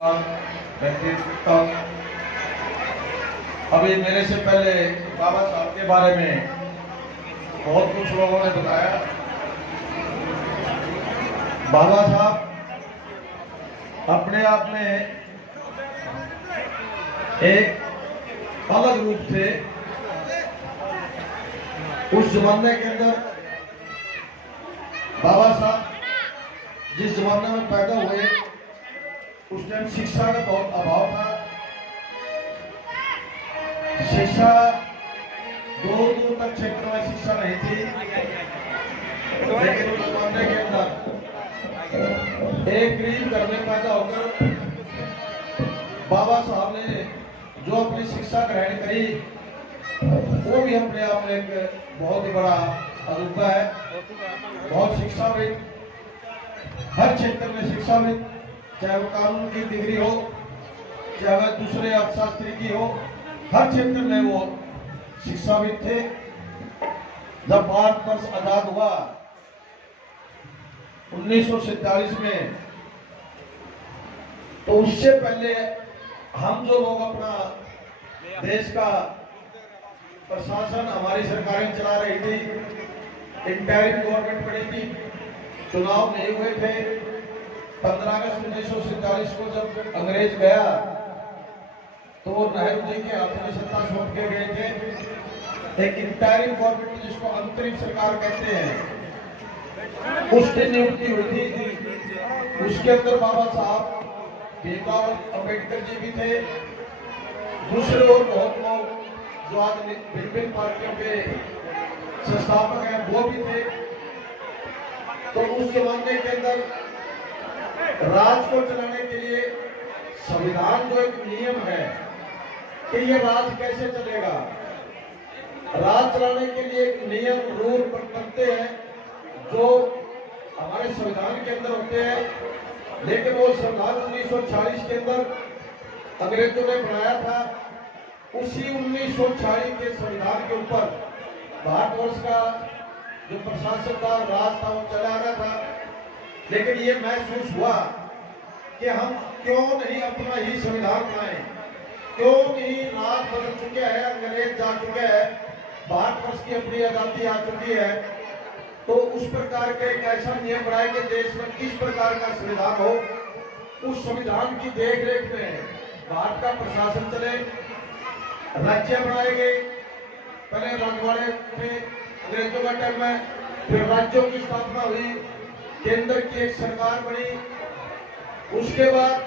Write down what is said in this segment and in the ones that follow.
व्यक्तित्व। अभी मेरे से पहले बाबा साहब के बारे में बहुत कुछ लोगों ने बताया। बाबा साहब अपने आप में एक अलग रूप से उस जमाने के अंदर बाबा साहब जिस जमाने में पैदा हुए उस टाइम शिक्षा का बहुत अभाव था। शिक्षा दूर दूर तक क्षेत्र में शिक्षा नहीं थी, लेकिन उस जमाने के अंदर एक गरीब घर में पैदा होकर बाबा साहब ने जो अपनी शिक्षा ग्रहण करी वो भी अपने आप में एक बहुत ही बड़ा अजूबा है। बहुत शिक्षाविद, हर क्षेत्र में शिक्षाविद, चाहे वो कानून की डिग्री हो, चाहे वह दूसरे अर्थशास्त्री की हो, हर क्षेत्र में वो शिक्षाविद थे। जब भारत वर्ष आजाद हुआ 1947 में, तो उससे पहले हम जो लोग अपना देश का प्रशासन हमारी सरकारें चला रही थी, इंटरिम गवर्नमेंट पड़ी थी, चुनाव नहीं हुए थे। 15 अगस्त 1947 को जब अंग्रेज गया तो वो नेहरू जी के हाथ में सत्ता सौंप के गए थे। एक इंटरिम गवर्नमेंट जिसको अंतरिम सरकार कहते हैं, उसकी नियुक्ति हुई थी। उसके अंदर बाबा साहब भीमराव अंबेडकर जी भी थे। दूसरे और बहुत लोग जो आज भिन्न भिन्न पार्टियों के संस्थापक हैं वो भी थे। तो उस जमाने के अंदर राज को चलाने के लिए संविधान जो एक नियम है कि ये राज कैसे चलेगा, राज चलाने के लिए एक नियम रूल बनते हैं जो हमारे संविधान के अंदर होते हैं। लेकिन वो संविधान 1940 के अंदर अंग्रेजों ने बनाया था। उसी 1940 के संविधान के ऊपर भारतवर्ष का जो प्रशासन था, राज था, वो चला रहा था। लेकिन ये महसूस हुआ कि हम क्यों नहीं अपना ही संविधान बनाएं, क्यों नहीं राज बदल चुके हैं, अंग्रेज जा चुके हैं, भारतवर्ष की अपनी आजादी आ चुकी है, तो उस प्रकार के एक ऐसा नियम बनाए कि देश में किस प्रकार का संविधान हो, उस संविधान की देखरेख में भारत का प्रशासन चले। राज्य बनाए गए, पहले रजवाड़े थे अंग्रेजों का टाइम में, फिर राज्यों की स्थापना हुई, केंद्र की एक सरकार बनी। उसके बाद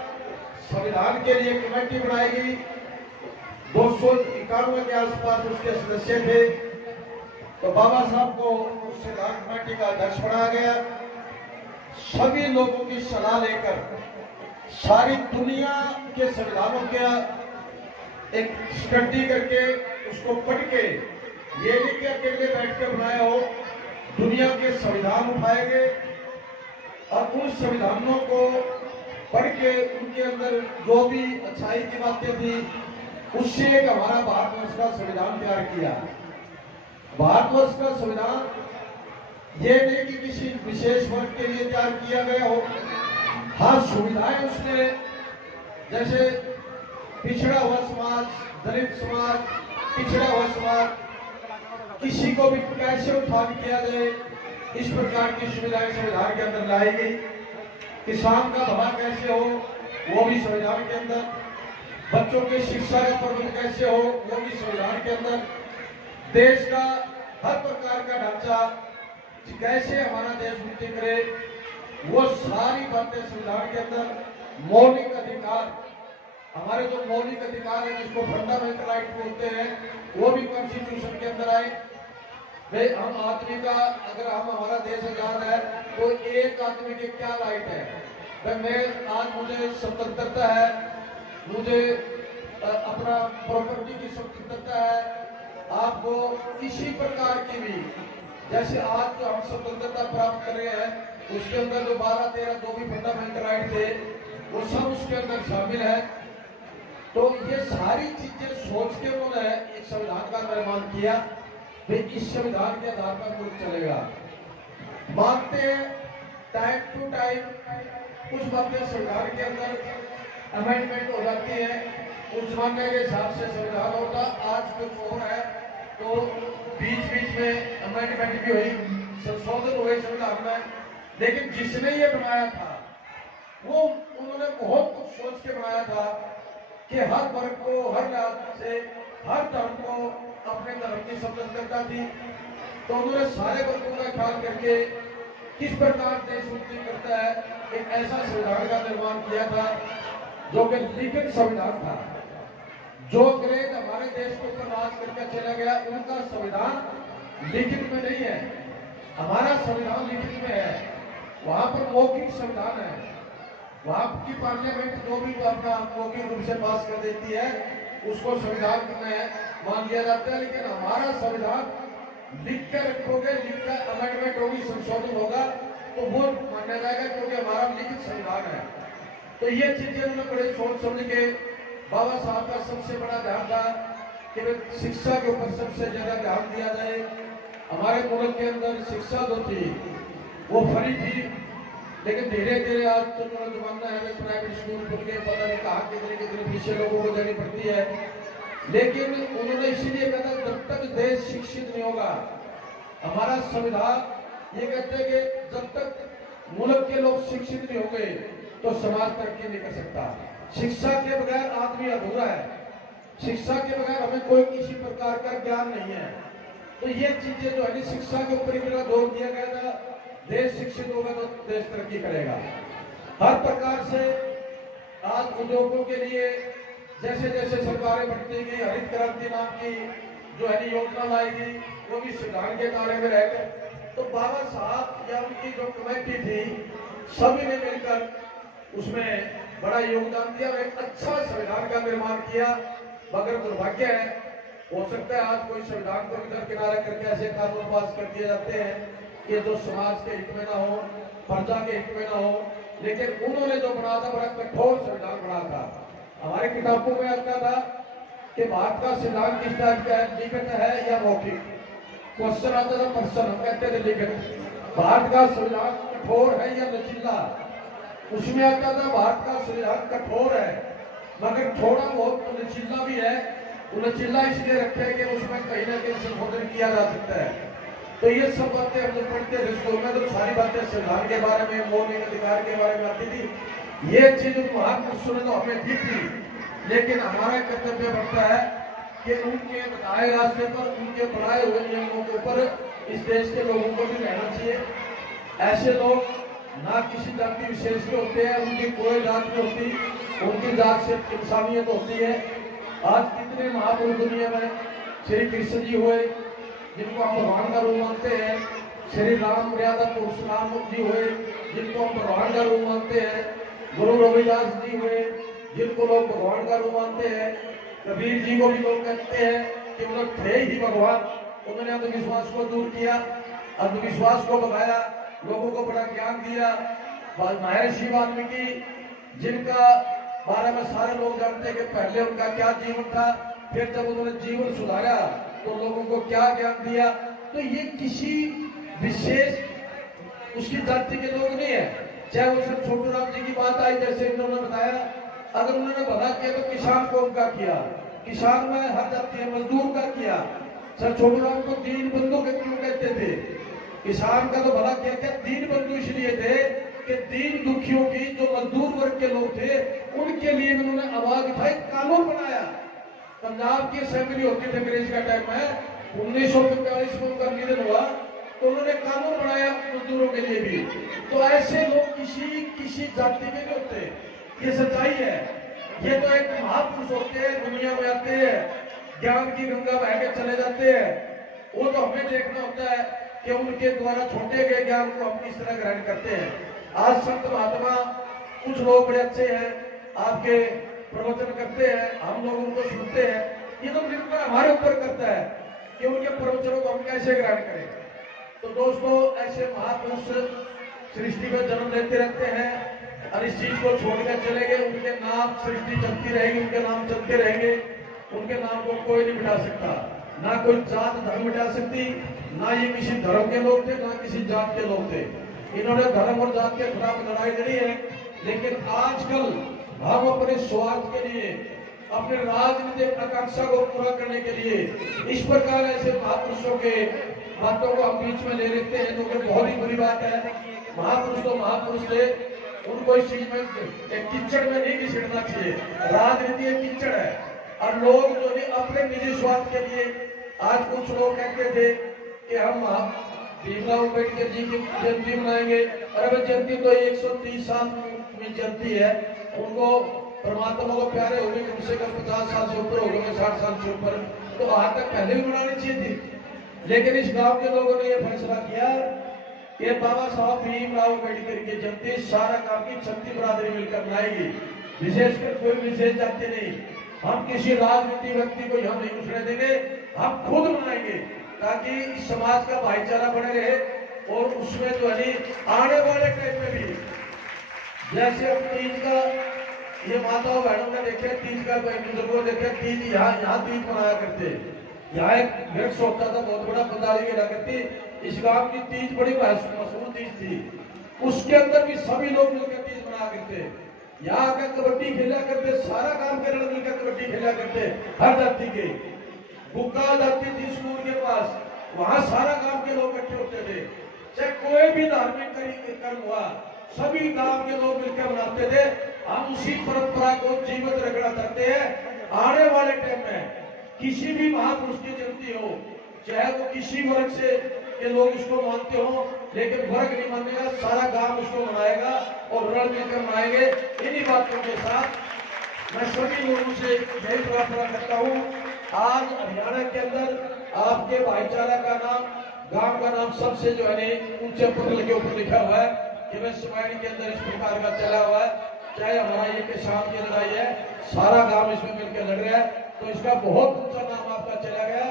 संविधान के लिए कमेटी बनाई गई। 291 के आसपास उसके सदस्य थे। तो बाबा साहब को उस संविधान कमेटी का अध्यक्ष बनाया गया। सभी लोगों की सलाह लेकर सारी दुनिया के संविधानों का एक स्टडी करके उसको पढ़ के, ये नहीं कि अकेले बैठ के बनाया हो, दुनिया के संविधान उठाए गए और उन संविधानों को पढ़ के उनके अंदर जो भी अच्छाई की बातें थी उससे एक हमारा भारतवर्ष का संविधान तैयार किया। भारतवर्ष का संविधान ये नहीं कि किसी विशेष वर्ग के लिए तैयार किया गया हो। हाँ, सुविधाएं उसने, जैसे पिछड़ा हुआ समाज, दलित समाज, पिछड़ा हुआ समाज, किसी को भी कैसे उत्थान किया जाए, इस प्रकार की सुविधाएं संविधान के अंदर लाई गई। किसान का भला कैसे हो वो भी संविधान के अंदर, बच्चों की शिक्षा का प्रबंध कैसे हो वो भी संविधान के अंदर, देश का हर प्रकार का ढांचा कैसे हमारा देश वृद्धि करे वो सारी बातें संविधान के अंदर। मौलिक अधिकार, हमारे जो मौलिक अधिकार है जिसको फंडामेंटल राइट बोलते हैं, वो भी कॉन्स्टिट्यूशन के अंदर आए। भाई हम आदमी का, अगर हमारा देश आजाद है तो एक आदमी के क्या राइट है। भाई मैं आज, मुझे स्वतंत्रता है, मुझे अपना प्रॉपर्टी की स्वतंत्रता है, आपको किसी प्रकार की भी, जैसे आज जो हम स्वतंत्रता प्राप्त कर रहे हैं उसके अंदर जो 12-13 जो भी फंडामेंटल राइट थे वो सब उसके अंदर शामिल है। तो ये सारी चीजें सोच के उन्होंने एक संविधान का निर्माण किया। इस संविधान के आधार पर मुल्क चलेगा। मानते हैं टाइम टू टाइम कुछ बातें संविधान के अंदर अमेंडमेंट हो जाती है, उस जमाने के हिसाब से संविधान होता। आज कुछ और है, तो बीच बीच में अमेंडमेंट भी हुई, संशोधन हुए संविधान में। लेकिन जिसने ये बनाया था वो उन्होंने बहुत कुछ सोच के बनाया था कि हर वर्ग को, हर लिहाज से, हर धर्म को अपने धर्म की स्वतंत्रता थी। तो उन्होंने सारे वर्गों का ख्याल करके किस प्रकार देश उन्नति करता है, एक ऐसा संविधान का निर्माण किया था जो कि लिखित संविधान था। जो अंग्रेज हमारे देश के ऊपर राज करके चला गया, उनका संविधान लिखित में नहीं है, हमारा संविधान लिखित में है। वहां पर मौखिक संविधान है, वहां की पार्लियामेंट जो भी अपना मौखिक रूप से पास कर देती है उसको संविधान में मान लिया जाता है। लेकिन हमारा संविधान लिख कर रखोगे, लिख कर अमेंडमेंट होगी, संशोधन होगा तो वो माना जाएगा, क्योंकि हमारा लिखित संविधान है। तो ये चीजें उन्होंने बड़े सोच समझ के, बाबा साहब का सबसे बड़ा ध्यान था कि शिक्षा के ऊपर सबसे ज्यादा ध्यान दिया जाए। हमारे मुल्क के अंदर शिक्षा जो थी वो फ्री थी, लेकिन धीरे धीरे आज तो जो जमाना है प्राइवेट स्कूल खुल के पता नहीं कहाँ कितने पीछे लोगों को देनी पड़ती है। लेकिन उन्होंने इसीलिए कहा जब तक देश शिक्षित नहीं होगा, हमारा संविधान ये कहते हैं कि जब तक मुल्क के लोग शिक्षित नहीं होंगे तो समाज तरक्की नहीं कर सकता। शिक्षा के बगैर आदमी अधूरा है, शिक्षा के बगैर हमें कोई किसी प्रकार का ज्ञान नहीं है। तो ये चीजें जो है शिक्षा के ऊपर इतना जोर दिया गया था, देश शिक्षित होगा तो देश तरक्की करेगा। हर प्रकार से आज उद्योगों के लिए जैसे जैसे सरकारें बढ़ती गई, हरित क्रांति नाम की जो है योजना लाएगी, वो भी संविधान के कार्य में रहकर। तो बाबा साहब या उनकी जो कमेटी थी, सभी ने मिलकर उसमें बड़ा योगदान दिया और एक अच्छा संविधान का निर्माण किया। मगर दुर्भाग्य है, हो सकता है आज कोई संविधान को इधर किनारा करके ऐसे कानून पास कर दिए जाते हैं कि जो समाज के हित में ना हो, प्रजा के हित में ना हो। लेकिन उन्होंने जो बना था बड़ा कठोर संविधान बना था। हमारे किताबों में आता था कि भारत का संविधान किस टाइप का है, लिखित है या मौखिक। क्वेश्चन आता था, प्रश्न हम कहते थे लिखित। भारत का संविधान कठोर है या लचीला, उसमें आता था भारत का संविधान कठोर है मगर थोड़ा बहुत लचीला भी है। लचीला इसलिए रखे कि उसमें कहीं ना कहीं संशोधन किया जा सकता है। तो ये सब बातें हम जब पढ़ते थे स्कूल में तो सारी बातें संविधान के बारे में, मौलिक अधिकार के बारे में आती थी। ये चीज महापुरुषों ने तो हमें दी थी, लेकिन हमारा कर्तव्य बनता है कि उनके बताए रास्ते पर, उनके बढ़ाए हुए नियमों के ऊपर इस देश के लोगों को भी रहना चाहिए। ऐसे लोग ना किसी जाति विशेष के होते हैं, उनकी कोई जात नहीं होती, उनकी जात से इंसानियत होती है। आज कितने महापुरुष दुनिया में, श्री कृष्ण जी हुए जिनको हम भगवान का रूप मानते हैं, श्री राम मर्यादा परशुराम जी हुए जिनको हम भगवान का रूप मानते हैं, गुरु रविदास जी हुए जिनको लोग भगवान का रूप मानते हैं, कबीर जी को भी लोग कहते हैं कि वो लोग थे ही भगवान। उन्होंने अंधविश्वास को दूर किया, अंधविश्वास को भगाया, लोगों को बड़ा ज्ञान दिया। महर्षि वाल्मीकि जिनका बारे में सारे लोग जानते हैं कि पहले उनका क्या जीवन था, फिर जब उन्होंने जीवन सुधारा तो लोगों को क्या ज्ञान दिया। तो ये किसी विशेष उसकी जाति के लोग नहीं है। चाहे वो सिर्फ छोटू राम जी की बात आई, जैसे इन्होंने बताया, अगर उन्होंने भला किया तो किसान को उनका किया, किसान में हर जाति है, मजदूर का किया। सर छोटू राम को दीन बंधु क्यों कहते थे? किसान का तो भला किया, क्या दीन बंधु इसलिए थे कि दीन दुखियों की जो मजदूर वर्ग के लोग थे उनके लिए उन्होंने आवाज उठाई, कानून बनाया। पंजाब की असेंबली होती थी अंग्रेज का टाइम में, 1945 में उनका निधन हुआ तो उन्होंने कानून बनाया मजदूरों के लिए भी। तो ऐसे लोग किसी जाति के नहीं होते, ये सच्चाई है। ये तो एक महापुरुष होते हैं, दुनिया में आते हैं, ज्ञान की गंगा बह के चले जाते हैं। वो तो हमें देखना होता है कि उनके द्वारा छोटे गए ज्ञान को हम किस तरह ग्रहण करते हैं। आज संत महात्मा कुछ लोग बड़े अच्छे हैं, आपके प्रवचन करते हैं, हम लोग उनको सुनते हैं। ये तो निर्भर हमारे ऊपर करता है कि उनके प्रवचनों को हम कैसे ग्रहण करें। तो दोस्तों, ऐसे महापुरुष सृष्टि में जन्म लेते रहते हैं और इस चीज को छोड़कर चले गए। उनके नाम सृष्टि चलती रहेगी, उनके नाम चलते रहेंगे, उनके नाम को कोई नहीं मिटा सकता। ना कोई जात धर्म मिटा सकती, ना ये किसी धर्म के लोग थे, ना किसी जात के लोग थे। इन्होंने धर्म और जात के खिलाफ लड़ाई लड़ी है, लेकिन आजकल हम अपने स्वार्थ के लिए, अपने राजनीतिक आकांक्षा को पूरा करने के लिए इस प्रकार ऐसे महापुरुषों के बातों को हम बीच में ले लेते हैं, तो बहुत ही बुरी बात है। महापुरुष तो महापुरुष थे, उनको इस चीज में एक कीचड़ में नहीं घिसड़ना चाहिए। राजनीति एक कीचड़ है, और लोग जो भी अपने निजी स्वार्थ के लिए, आज कुछ लोग कहते थे कि हम भीमराव अम्बेडकर जी की जयंती मनाएंगे, और अब जयंती तो 130 साल में जयंती है, उनको परमात्मा को प्यारे हो गए, कम से कम 50 साल से ऊपर हो गए, 60 साल से ऊपर, तो आज तक पहले भी मनानी चाहिए थी। लेकिन इस गांव के लोगों ने यह फैसला किया कि बाबा साहब भीमराव अम्बेडकर की जयंती सारा काम की क्षत्रिय बरादरी मिलकर मनाएगी, विशेषकर कोई विशेष जाति नहीं। हम किसी राजनीतिक व्यक्ति को हम नहीं घुसने देंगे, हम खुद मनाएंगे, ताकि समाज का भाईचारा बने रहे। और उसमें जो है आने वाले टाइम में भी, जैसे अब तीज का, ये माताओं बहनों ने देखे तीज का, बुजुर्गों ने देखे तीज, यहाँ तीज मनाया करते, यहाँ एक वृक्ष होता था बहुत बड़ा, बंदाली गिरा करती, इस गांव की तीज बड़ी मशहूर तीज थी, उसके अंदर भी सभी लोग मिलकर तीज मनाया करते, यहाँ आकर कबड्डी खेला करते, सारा गांव के लोग मिलकर कबड्डी खेला करते, हर जाति के। बुग्गा जाति थी स्कूल के पास, वहां सारा गांव के लोग इकट्ठे होते थे, चाहे कोई भी धार्मिक कर्म हुआ, सभी गांव के लोग मिलकर मनाते थे। हम उसी परंपरा को जीवित रखना चाहते हैं। आने वाले टाइम में किसी भी महापुरुष की जयंती हो, चाहे वो किसी वर्ग से के लोग उसको मानते हो, लेकिन वर्ग नहीं मानेगा, सारा गांव उसको मनाएगा और रल मिलकर मनाएंगे। इन्हीं बातों के साथ मैं सभी लोगों से यही प्रार्थना करता हूँ। आज हरियाणा के अंदर आपके भाईचारा का नाम, गांव का नाम सबसे जो है ऊंचे पटल के ऊपर लिखा हुआ है कि वह सुमैनी के अंदर इस प्रकार का चला हुआ है। चाहे हमारा ये किसान की लड़ाई है, सारा गांव इसमें मिलकर लड़ रहा है, तो इसका बहुत ऊंचा नाम आपका चला गया।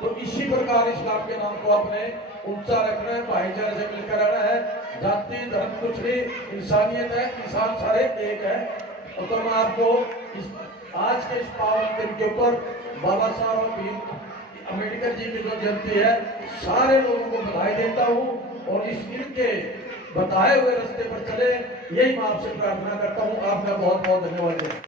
तो इसी प्रकार इस गांव के नाम को आपने ऊंचा रखना है, भाईचारे से मिलकर रहना है। जाति धर्म कुछ नहीं, इंसानियत है, इंसान सारे एक है। तो मैं आपको आज के इस पावन दिन के ऊपर बाबा साहब अम्बेडकर जी की जो जयंती है, सारे लोगों को बधाई देता हूँ, और इस इनके बताए हुए रास्ते पर चले, यही मैं आपसे प्रार्थना करता हूँ। आपका बहुत बहुत धन्यवाद।